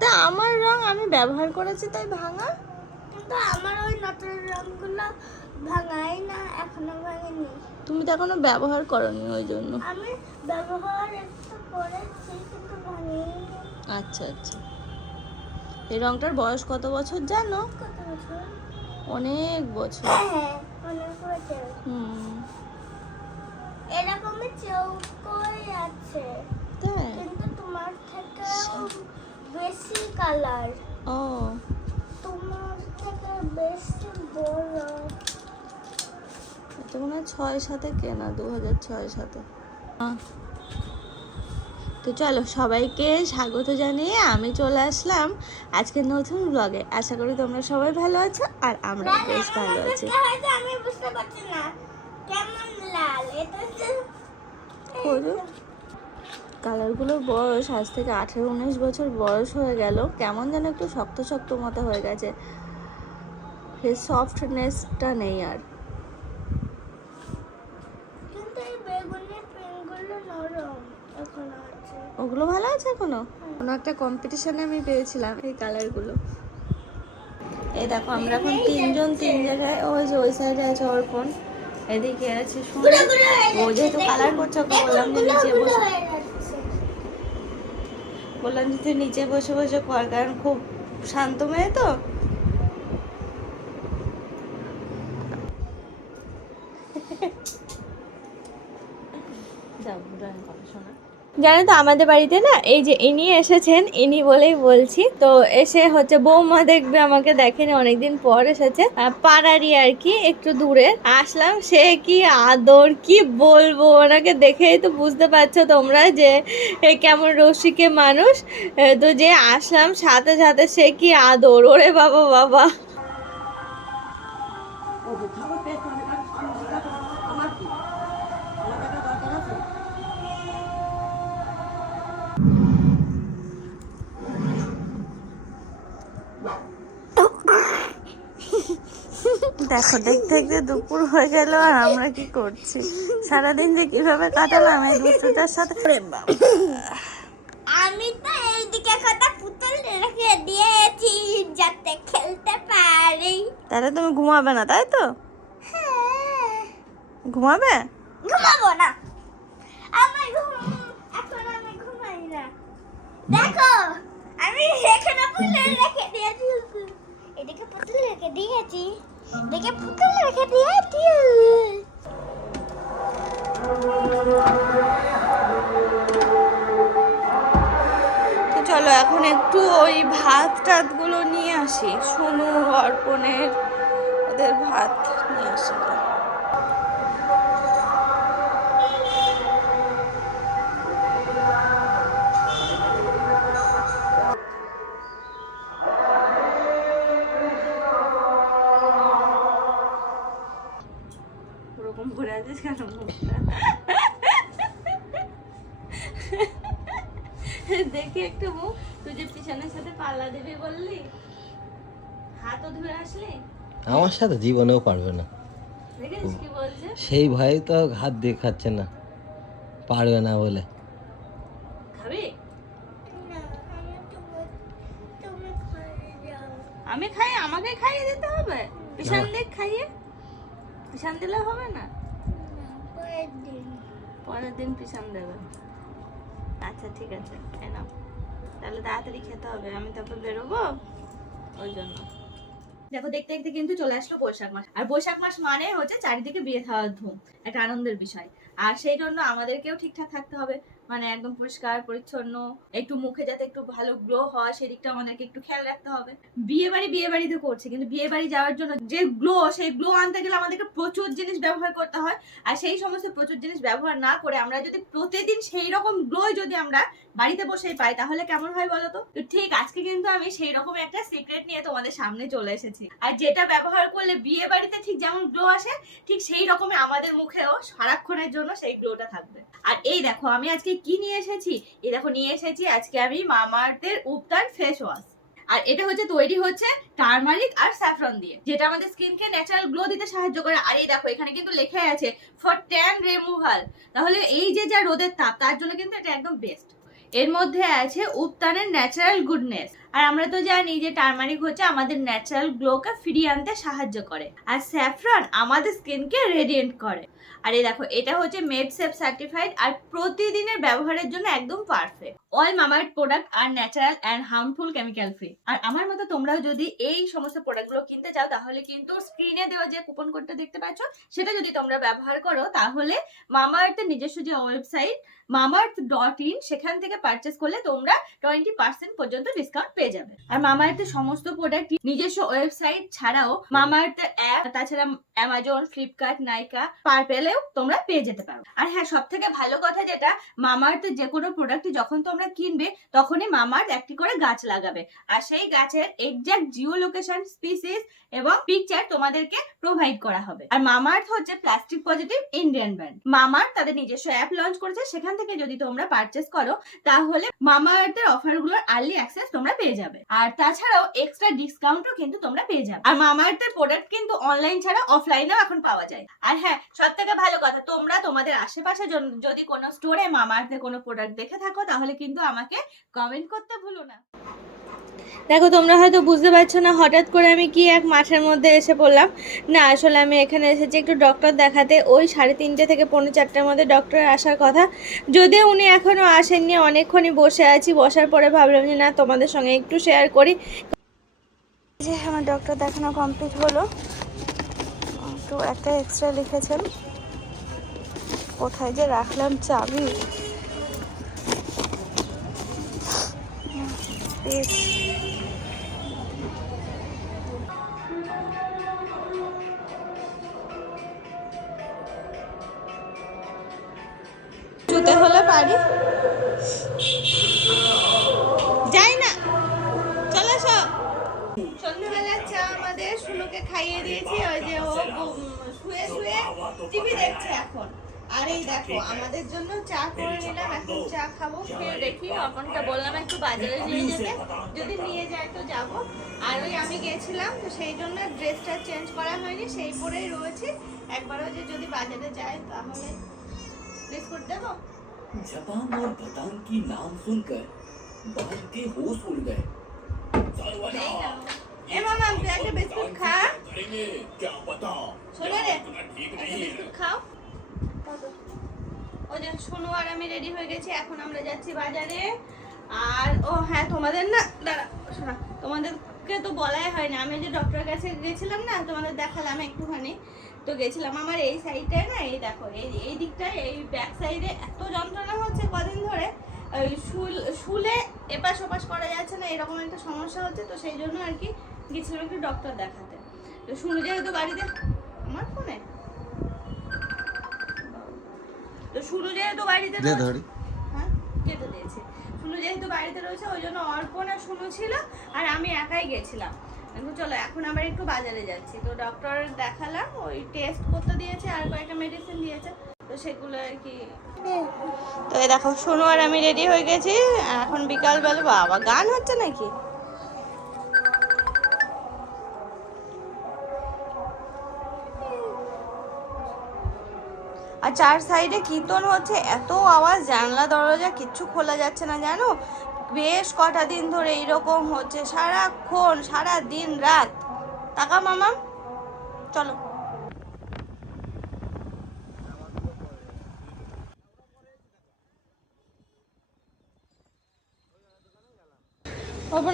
তা আমার রং আমি ব্যবহার করেছি তাই ভাঙা। কিন্তু আমার ওই নতুন রংগুলো ভাঙাই না এখনও ভাঙেনি। তুমি তো এখনও ব্যবহার করনি ওই জন্য। আমি ব্যবহার একটু করেছি কিন্তু ভাঙেনি। আচ্ছা আচ্ছা। এই রংটার বয়স কত বছর জানো? কত বছর? অনেক বছর। হ্যাঁ অনেক বছর। হুম। এরকমই চৌকোই আছে তাই কিন্তু তোমার থেকেও বেশি কালার। ও। তোমার থেকে বেশি বড়। এটা মনে হয় ছয় সাথে কেনা দু হাজার ছয় সাথে তো চলো সবাইকে স্বাগত জানিয়ে আমি চলে আসলাম আজকে নতুন ব্লগে আশা করি তোমরা সবাই ভালো আছো আর আমরা বেশ ভালো আছি। আমি বুঝতে পারছি না। কেমন লাল? এটা কালারগুলোর বয়স আজ থেকে আঠেরো উনিশ বছর বয়স হয়ে গেল। কেমন যেন একটু শক্ত শক্ত মতো হয়ে গেছে। সেই সফটনেসটা নেই আর। ওগুলো ভালো আছে এখনও? কোনো একটা কম্পিটিশনে আমি পেয়েছিলাম এই কালারগুলো। এই দেখো আমরা এখন তিনজন তিন জায়গায় ওই যে ওই সাইডে আছে অর্পণ। এদিকে আছে ও যেহেতু কালার করছে ওকে বললাম যে নিচে বসে বললাম যে তুই নিচে বসে বসে কর কারণ খুব শান্ত মেয়ে তো। জানো তো আমাদের বাড়িতে না, এই যে ইনি এসেছেন, ইনি বলেই বলছি, তো এসে হচ্ছে বৌমা দেখবে, আমাকে দেখেনি, অনেকদিন পর এসেছে। পাড়ারই আর কি, একটু দূরে। আসলাম, সে কি আদর, কি বলব, ওনাকে দেখেই তো বুঝতে পারছ তোমরা যে কেমন রসিকে মানুষ। তো যে আসলাম, সাথে সাথে সে কি আদর, ওরে বাবা বাবা। দেখো দেখতে দেখতে দুপুর হয়ে গেল আর আমরা কি করছি? সারাদিন যে কীভাবে কাটালাম এই দুষ্টুটার সাথে। আমি তো এইদিকে কটা পুতুল রেখে দিয়েছি যাতে খেলতে পারি। তাহলে তুমি ঘুমাবে না তাই তো? হ্যাঁ। ঘুমাবে? ঘুমাবো না। আমি ঘুম এখন আমি ঘুমাই না। দেখো আমি এখানে পুতুল রেখে দিয়েছি। এদিকে পুতুল রেখে দিয়েছি। এদিকে পুতুল রেখে দিয়েছি তো চলো এখন একটু ওই ভাত টাতগুলো নিয়ে আসি। সোনু অর্পণের ওদের ভাত নিয়ে আসি। ওরকম ঘুরে আছিস কেন মুখটা দেখি একটু মুখ তুই যে পিছনের সাথে পাল্লা দিবি বললি। হাতও ধুয়ে আসলি? আমার সাথে জীবনেও পারবে না। দেখেছিস কি বলছে? সেই ভয়ে তো হাত দিয়ে খাচ্ছে না। পারবে না বলে। খাবি? আমি খাই আমাকে খাইয়ে দিতে হবে। পিছন দিক খাইয়ে। পিছন দিলে হবে না? পরের দিন। পরের দিন পিছন দেবে। আচ্ছা ঠিক আছে খেয়ে নাও। তাহলে তাড়াতাড়ি খেতে হবে আমি তারপর বেরোবো ওই জন্য। দেখো দেখতে দেখতে কিন্তু চলে আসলো বৈশাখ মাস। আর বৈশাখ মাস মানে হচ্ছে চারিদিকে বিয়ে খাওয়ার ধুম একটা আনন্দের বিষয়। আর সেই জন্য আমাদেরকেও ঠিকঠাক থাকতে হবে। মানে একদম পরিষ্কার, পরিচ্ছন্ন, একটু মুখে যাতে একটু ভালো গ্লো হয় সেদিকটা আমাদেরকে একটু খেয়াল রাখতে হবে। বিয়ে বাড়ি বিয়ে বাড়িতে করছে, কিন্তু বিয়ে বাড়ি যাওয়ার জন্য যে গ্লো সেই গ্লো আনতে গেলে আমাদেরকে প্রচুর জিনিস ব্যবহার করতে হয়। আর সেই সমস্ত প্রচুর জিনিস ব্যবহার না করে আমরা যদি প্রতিদিন সেই রকম গ্লো যদি আমরা বাড়িতে বসেই পাই, তাহলে কেমন হয় বলো তো? ঠিক আজকে কিন্তু আমি সেই রকম একটা সিক্রেট নিয়ে তোমাদের সামনে চলে এসেছি। আর যেটা ব্যবহার করলে বিয়ে বাড়িতে ঠিক যেমন গ্লো আসে, ঠিক সেই রকমই আমাদের মুখেও সারাক্ষণের জন্য সেই গ্লোটা থাকবে। আর এই দেখো, আমি আজকে কি নিয়ে এসেছি? এই দেখো, নিয়ে এসেছি আজকে আমি মামার্থের উপটান ফেস ওয়াশ আর এটা হচ্ছে, তৈরি হচ্ছে টার্মারিক আর স্যাফরন দিয়ে, যেটা আমাদের স্কিনকে ন্যাচারাল গ্লো দিতে সাহায্য করে। আর এই দেখো, এখানে কিন্তু লেখা আছে ফর ট্যান রিমুভাল তাহলে এই যে যা রোদের তাপ, তার জন্য কিন্তু এটা একদম বেস্ট এর মধ্যে আছে উপতানের ন্যাচারাল গুডনেস আর আমরা তো জানি যে টার্মারিক হচ্ছে আমাদের ন্যাচারাল গ্লোকে ফিরিয়ে আনতে সাহায্য করে। আর স্যাফরন আমাদের স্কিনকে রেডিয়েন্ট করে। আর এই দেখো, এটা হচ্ছে মেড সেফ সার্টিফাইড আর প্রতিদিনের ব্যবহারের জন্য একদম পারফেক্ট অল মামার product R natural and harmful chemical free আর আমার মতো তোমরাও যদি এই সমস্ত প্রোডাক্টগুলো কিনতে চাও, তাহলে কিন্তু স্ক্রিনে দেওয়া যে কুপন কোডটা দেখতে পাচ্ছ, সেটা যদি তোমরা ব্যবহার করো, তাহলে মামা আর্থের নিজস্ব যে ওয়েবসাইট মামার্থ ডট ইন সেখান থেকে পারচেস করলে তোমরা টোয়েন্টি পার্সেন্ট পর্যন্ত ডিসকাউন্ট পেয়ে যাবে। আর মামাআর্থের সমস্ত প্রোডাক্ট নিজস্ব ওয়েবসাইট ছাড়াও মামাআর্থের অ্যাপ তাছাড়া অ্যামাজন ফ্লিপকার্ট নাইকা পারপেলেও তোমরা পেয়ে যেতে পারো। আর হ্যাঁ সব থেকে ভালো কথা যেটা মামাআর্থের যে কোনো প্রোডাক্ট যখন তোমরা কিনবে, তখনই মামাআর্থ একটি করে গাছ লাগাবে। আর সেই গাছের এক্সাক্ট জিও লোকেশন স্পিসিস এবং পিকচার তোমাদেরকে প্রোভাইড করা হবে। আর মামাআর্থ হচ্ছে plastic positive Indian brand Mamaearth তাদের নিজস্ব অ্যাপ লঞ্চ করেছে, সেখান থেকে যদি তোমরা পারচেস করো, তাহলে মামা আর্থের অফারগুলোর আর্লি অ্যাক্সেস তোমরা পেয়ে যাবে। আর তাছাড়াও এক্সট্রা ডিসকাউন্টও কিন্তু তোমরা পেয়ে যাবে। আর মামা আর্থের প্রোডাক্ট কিন্তু অনলাইন ছাড়া অফলাইনেও এখন পাওয়া যায়। আর হ্যাঁ সব থেকে ভালো কথা, তোমরা তোমাদের আশেপাশে যদি কোনো স্টোরে মামা আর্থের কোনো প্রোডাক্ট দেখে থাকো, তাহলে কিন্তু আমাকে কমেন্ট করতে ভুলো না। দেখো, তোমরা হয়তো বুঝতে পারছ না, হঠাৎ করে আমি কি এক মাঠের মধ্যে এসে পড়লাম? না, আসলে আমি এখানে এসেছি একটু ডক্টর দেখাতে। ওই সাড়ে তিনটে থেকে পৌনে চারটের মধ্যে ডক্টর আসার কথা। যদিও উনি এখনও আসেননি, অনেকক্ষণই বসে আছি। বসার পরে ভাবলাম যে, না, তোমাদের সঙ্গে একটু শেয়ার করি। যে, আমার ডক্টর দেখানো কমপ্লিট হলো। তো একটা এক্সট্রা লিখেছেন। কোথায় যে রাখলাম চাবি? বেশ জুতে হলে পারি। যাই না। চলে এসো সন্ধ্যাবেলার চা আমাদের শুনুকে খাইয়ে দিয়েছি, ওই যে ও শুয়ে শুয়ে টিভি দেখছে এখন। আর এই দেখো আমাদের জন্য চা করে নিলাম এখন চা খাবো খেয়ে দেখি অপনটা বললাম একটু বাজারে নিয়ে যেতে যদি নিয়ে যায় তো যাব আর ওই আমি গেছিলাম তো সেই জন্য ড্রেসটা চেঞ্জ করা হয়নি সেই পরেই রয়েছে একবারও যে যদি বাজারে যায় তাহলে বিস্কুট দেবো जबान और बदाम की नाम सुनकर बाल के होश उड़ गए चलो এই बजाओ। নাও। এ মামা তুই একটা বিস্কুট খা करेंगे क्या पता শোনো রে इतना ठीक একটা नहीं है বিস্কুট খাও ওই যে শোনো আর আমি রেডি হয়ে গেছি, এখন আমরা যাচ্ছি বাজারে। আর, ও হ্যাঁ তোমাদের না, দাঁড়া, শোনা, তোমাদেরকে তো বলাই হয় না আমি যে ডক্টরের কাছে গেছিলাম না, তোমাদের দেখালাম একটুখানি। তো গেছিলাম আমার এই সাইডটায় না, এই দেখো, এই এই দিকটায়, এই ব্যাক সাইডে এত যন্ত্রণা হচ্ছে কদিন ধরে। ওই শুল, শুলে এপাশ ওপাশ করা যাচ্ছে না, এরকম একটা সমস্যা হচ্ছে, তো সেই জন্য আর কি গেছিলাম একটু ডক্টর দেখাতে। তো শুনে যেহেতু বাড়িতে, আমার ফোনে তো শুরু যেহেতু বাড়িতে দে ধরি। হ্যাঁ? কেটে দিয়েছে। শুনু যেহেতু বাড়িতে রয়েছে ওই জন্য অর্পণ আর শুনু ছিল আর আমি একাই গেছিলাম। এখন চলো এখন আবার একটু বাজারে যাচ্ছি। তো ডক্টর দেখালাম ওই টেস্ট করতে দিয়েছে আর কয়েকটা মেডিসিন দিয়েছে। তো সেগুলো আর কি তো এই দেখো শুনু আর আমি রেডি হয়ে গেছি। এখন বিকালবেলা বাবা গান হচ্ছে নাকি? আর চার সাইডে কীর্তন হচ্ছে, এত আওয়াজ, জানলা, দরজা কিচ্ছু খোলা যাচ্ছে না, জানো? বেশ কটা দিন ধরে এইরকম হচ্ছে, সারাক্ষণ সারা দিন রাত। টাকা মামা, চলো।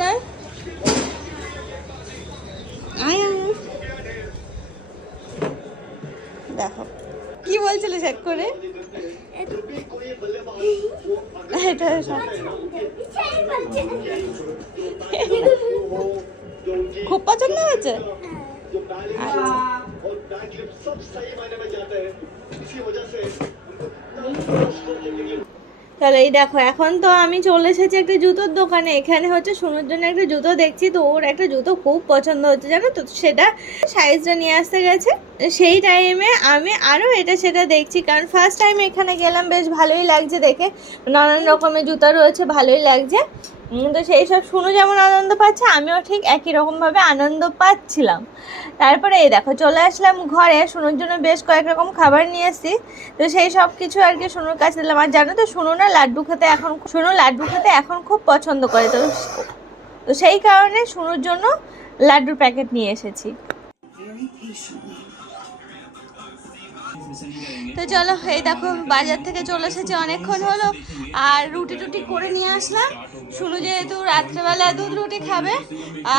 আয় কি করে। এটা খুব পছন্দ হয়েছে? আচ্ছা। চলো এই দেখো, এখন তো আমি চলে এসেছি একটা জুতোর দোকানে। এখানে হচ্ছে সোনুর জন্য একটা জুতো দেখছি, তো ওর একটা জুতো খুব পছন্দ হচ্ছে, জানো তো? সেটা সাইজটা নিয়ে আসতে গেছে। সেই টাইমে আমি আরও এটা সেটা দেখছি, কারণ ফার্স্ট টাইম এখানে গেলাম, বেশ ভালোই লাগছে দেখে। নানান রকমের জুতো রয়েছে, ভালোই লাগছে। তো সেই সব শুনু যেমন আনন্দ পাচ্ছে, আমিও ঠিক একই রকমভাবে আনন্দ পাচ্ছিলাম। তারপরে এই দেখো, চলে আসলাম ঘরে শুনুর জন্য বেশ কয়েক রকম খাবার নিয়ে এসেছি। তো সেই সব কিছু আর কি শুনুর কাছে দিলাম। আর জানো তো শুনু না লাড্ডু খেতে এখন শুনু লাড্ডু খেতে এখন খুব পছন্দ করে। তো তো সেই কারণে শুনুর জন্য লাড্ডুর প্যাকেট নিয়ে এসেছি। তো চলো এই দেখো বাজার থেকে চলে এসেছি। অনেকক্ষণ হলো আর রুটি টুটি করে নিয়ে আসলাম। শুনু যেহেতু রাত্রেবেলা দুধ রুটি খাবে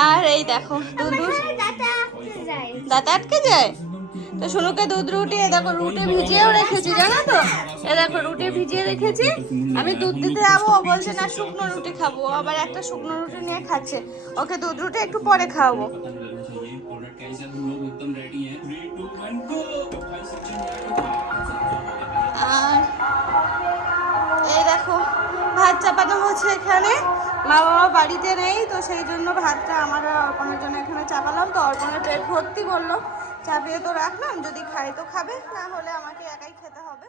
আর এই দেখো দুধ রুটি দাঁতা আটকে যায়। তো শুনুকে দুধ রুটি এ দেখো রুটি ভিজিয়েও রেখেছি জানো তো? এ দেখো রুটি ভিজিয়ে রেখেছি। আমি দুধ দিতে যাব ও বলছে না শুকনো রুটি খাব। আবার একটা শুকনো রুটি নিয়ে খাচ্ছে। ওকে দুধ রুটি একটু পরে খাওয়াবো। হচ্ছে এখানে। মা বাবা বাড়িতে নেই, তো সেই জন্য ভাতটা আমার অর্পণের জন্য এখানে চাপালাম। তো অর্পণের পেট ভর্তি করল চাপিয়ে তো রাখলাম, যদি খায় তো খাবে না হলে আমাকে একাই খেতে হবে।